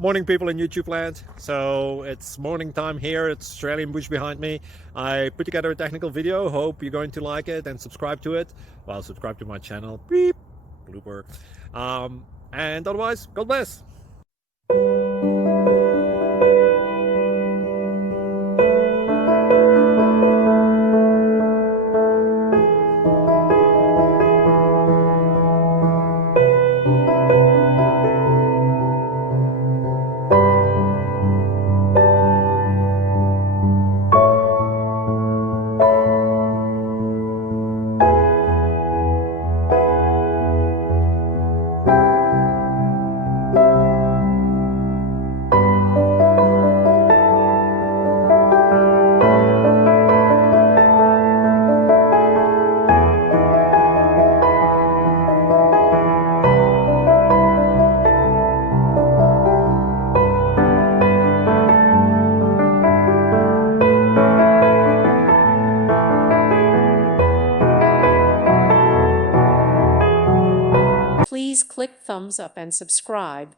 Morning, people in YouTube land. So it's morning time here. It's Australian bush behind me. I put together a technical video. Hope you're going to like it and subscribe to it. Well, subscribe to my channel. Beep. Blooper. And otherwise, God bless. Please click thumbs up and subscribe.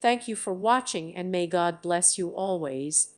Thank you for watching, and may God bless you always.